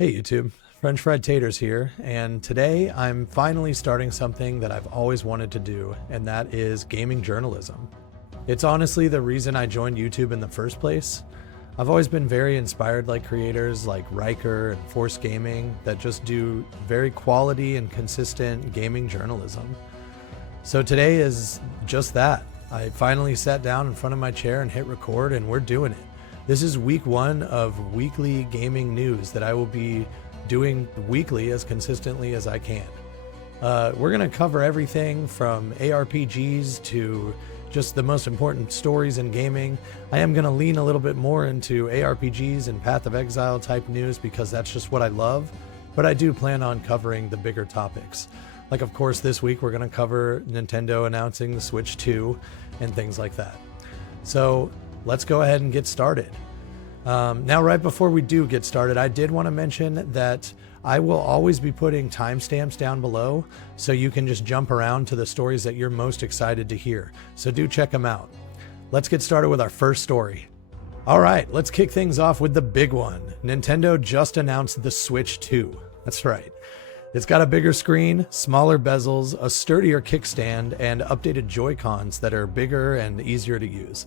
Hey YouTube, French Fried Taters here, and today I'm finally starting something that I've always wanted to do, and that is gaming journalism. It's honestly the reason I joined YouTube in the first place. I've always been very inspired by creators like Riker and Force Gaming that just do very quality and consistent gaming journalism. So today is just that. I finally sat down in front of my chair and hit record, and we're doing it. This is week one of weekly gaming news that I will be doing weekly as consistently as I can. We're going to cover everything from ARPGs to just the most important stories in gaming. I am going to lean a little bit more into ARPGs and Path of Exile type news because that's just what I love, but I do plan on covering the bigger topics. Like, of course, this week we're going to cover Nintendo announcing the Switch 2 and things like that. So let's go ahead and get started. Now, right before we do get started, I did want to mention that I will always be putting timestamps down below so you can just jump around to the stories that you're most excited to hear. So do check them out. Let's get started with our first story. All right, let's kick things off with the big one. Nintendo just announced the Switch 2. That's right. It's got a bigger screen, smaller bezels, a sturdier kickstand, and updated Joy-Cons that are bigger and easier to use.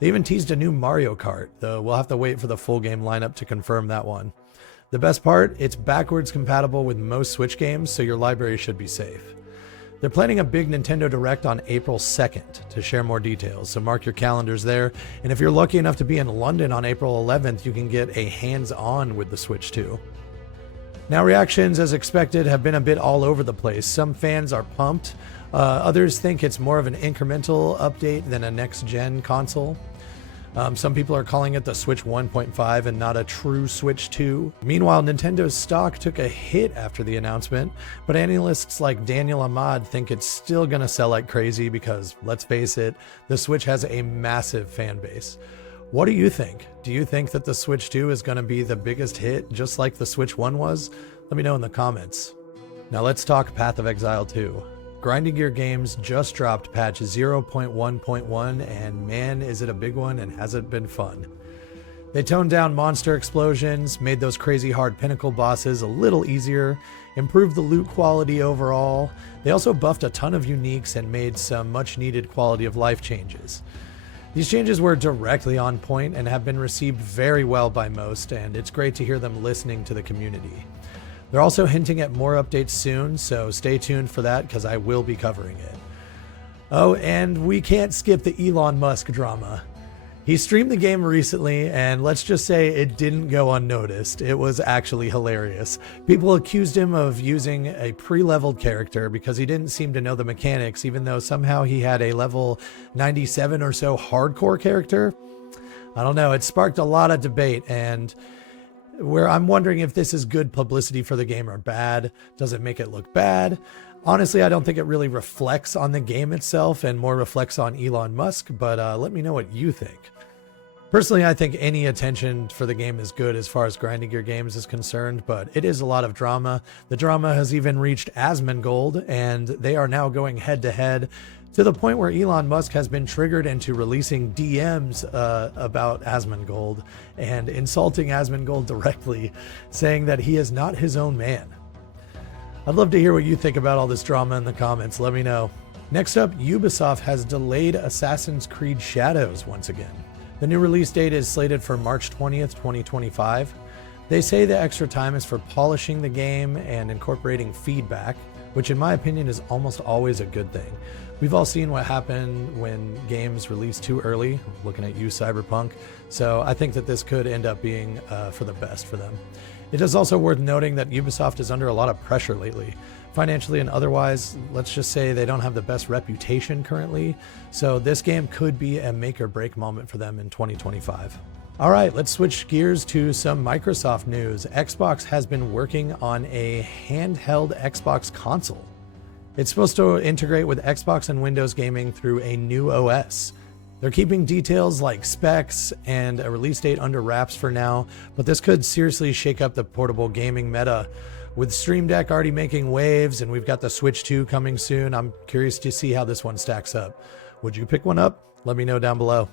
They even teased a new Mario Kart, though we'll have to wait for the full game lineup to confirm that one. The best part, it's backwards compatible with most Switch games, so your library should be safe. They're planning a big Nintendo Direct on April 2nd to share more details, so mark your calendars there. And if you're lucky enough to be in London on April 11th, you can get a hands-on with the Switch 2. Now, reactions, as expected, have been a bit all over the place. Some fans are pumped. Others think it's more of an incremental update than a next-gen console. Some people are calling it the Switch 1.5 and not a true Switch 2. Meanwhile, Nintendo's stock took a hit after the announcement, but analysts like Daniel Ahmad think it's still going to sell like crazy because, let's face it, the Switch has a massive fan base. What do you think? Do you think that the Switch 2 is going to be the biggest hit just like the Switch 1 was? Let me know in the comments. Now let's talk Path of Exile 2. Grinding Gear Games just dropped patch 0.1.1, and man, is it a big one and has it been fun. They toned down monster explosions, made those crazy hard pinnacle bosses a little easier, improved the loot quality overall. They also buffed a ton of uniques and made some much needed quality of life changes. These changes were directly on point and have been received very well by most, and it's great to hear them listening to the community. They're also hinting at more updates soon, so stay tuned for that because I will be covering it. Oh, and we can't skip the Elon Musk drama. He streamed the game recently, and let's just say it didn't go unnoticed. It was actually hilarious. People accused him of using a pre-leveled character because he didn't seem to know the mechanics, even though somehow he had a level 97 or so hardcore character. I don't know, it sparked a lot of debate, and where I'm wondering if this is good publicity for the game or bad. Does it make it look bad? Honestly, I don't think it really reflects on the game itself and more reflects on Elon Musk, but let me know what you think. Personally, I think any attention for the game is good as far as Grinding Gear Games is concerned, but it is a lot of drama. The drama has even reached Asmongold, and they are now going head-to-head to the point where Elon Musk has been triggered into releasing DMs about Asmongold and insulting Asmongold directly, saying that he is not his own man. I'd love to hear what you think about all this drama in the comments. Let me know. Next up, Ubisoft has delayed Assassin's Creed Shadows once again. The new release date is slated for March 20th, 2025. They say the extra time is for polishing the game and incorporating feedback, which in my opinion is almost always a good thing. We've all seen what happened when games release too early. I'm looking at you, Cyberpunk. So I think that this could end up being for the best for them. It is also worth noting that Ubisoft is under a lot of pressure lately. Financially and otherwise, let's just say they don't have the best reputation currently. So this game could be a make or break moment for them in 2025. All right, let's switch gears to some Microsoft news. Xbox has been working on a handheld Xbox console. It's supposed to integrate with Xbox and Windows gaming through a new OS. They're keeping details like specs and a release date under wraps for now, but this could seriously shake up the portable gaming meta. With Stream Deck already making waves and we've got the Switch 2 coming soon, I'm curious to see how this one stacks up. Would you pick one up? Let me know down below.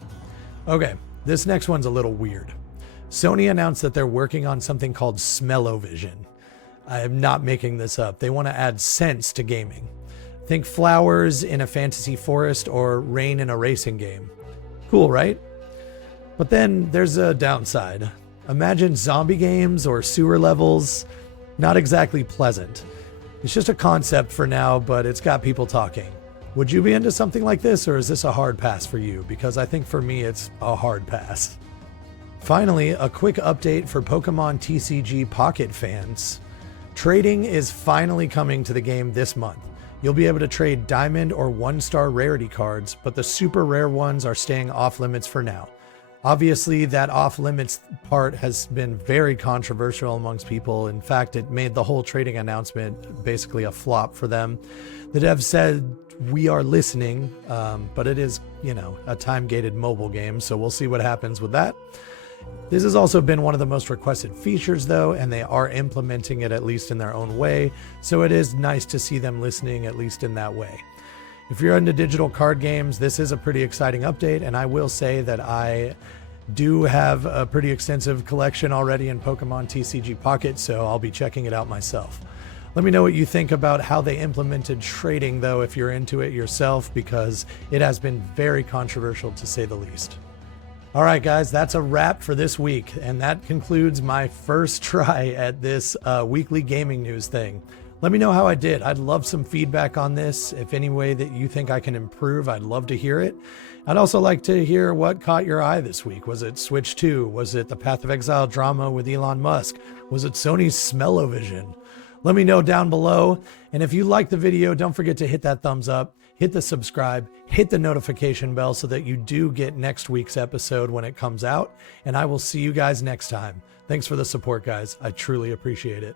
Okay, this next one's a little weird. Sony announced that they're working on something called Smell-O-Vision. I am not making this up. They want to add scents to gaming. Think flowers in a fantasy forest or rain in a racing game. Cool, right? But then there's a downside. Imagine zombie games or sewer levels. Not exactly pleasant. It's just a concept for now, but it's got people talking. Would you be into something like this, or is this a hard pass for you? Because I think for me it's a hard pass. Finally, a quick update for Pokémon TCG Pocket fans. Trading is finally coming to the game this month. You'll be able to trade diamond or 1-star rarity cards, but the super rare ones are staying off limits for now. Obviously, that off limits part has been very controversial amongst people. In fact, it made the whole trading announcement basically a flop for them. The devs said, "We are listening," but it is, a time-gated mobile game, so we'll see what happens with that. This has also been one of the most requested features though, and they are implementing it at least in their own way, so it is nice to see them listening at least in that way. If you're into digital card games, this is a pretty exciting update, and I will say that I do have a pretty extensive collection already in Pokemon TCG Pocket, so I'll be checking it out myself. Let me know what you think about how they implemented trading though, if you're into it yourself, because it has been very controversial to say the least. All right, guys, that's a wrap for this week, and that concludes my first try at this weekly gaming news thing. Let me know how I did. I'd love some feedback on this. If any way that you think I can improve, I'd love to hear it. I'd also like to hear what caught your eye this week. Was it Switch 2? Was it the Path of Exile drama with Elon Musk? Was it Sony's Smell-O-Vision? Let me know down below. And if you liked the video, don't forget to hit that thumbs up, hit the subscribe, hit the notification bell so that you do get next week's episode when it comes out. And I will see you guys next time. Thanks for the support, guys. I truly appreciate it.